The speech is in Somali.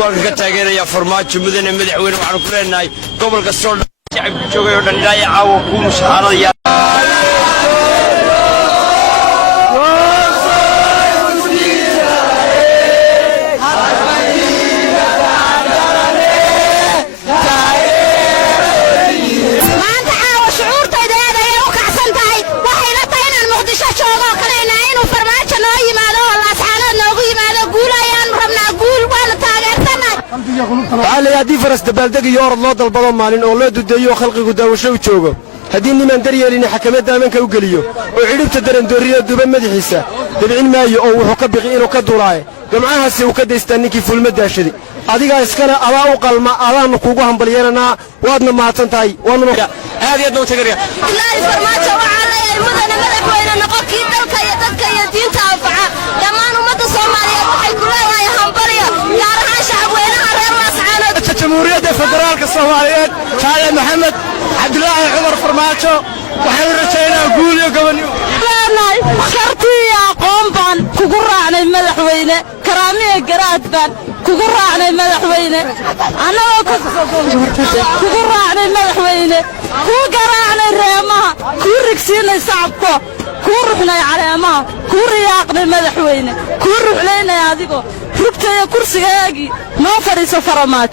waan ka taageerayaa farmaajo mudane madaxweyne waxaan ku leenahay gobolka Sool shacabka joogay oo dhan ilaa caawa ku mushaaradaya على هذه فرس دبالدق يورد لو دلبدو مالين oo loo dudeeyo khalqigu daawasho u joogo hadii niman daryeelin xakameeda amanka u galiyo oo xidibta daran dooriyo duba madaxiisa dabcin maayo oo wuxuu ka bixi inuu ka duulaayo gamcahaasi uu ka deystaan ninkii fulma daashadi adiga iskana aba u qalma adaan kuugu hambalyeelana waadna maadan tahay waadna aad iyo doon tagariya ilaahay farmaajo waxa la yahay mudane madaxweyne noqonkii dalka iyo dadka iyo diinta anfaca dhammaan ummadda Soomaaliyeed waxay ku leedahay hambalyo gaar ahaan shacabweynaha reer Mas'aanood jamhuuriyadda federaalka Soomaaliyeed Jaale Maxamed Cabdullaahi Cumar Farmaajo waxay rajaynaa guul iyo gobonimo shartiya aqoon baan kugu raacnay madaxweyne karaamiye garaad baan kugu raacnay madaxweyne anagoo kugu raacnay madaxweyne ku garaacnay reemaha ku rigsiinay shacabka ku ruxnay caleemaha ku riyaaqnay madaxweyne ku ruxleynay adigo rugtay kursigaagi noo fadhiiso Farmaajo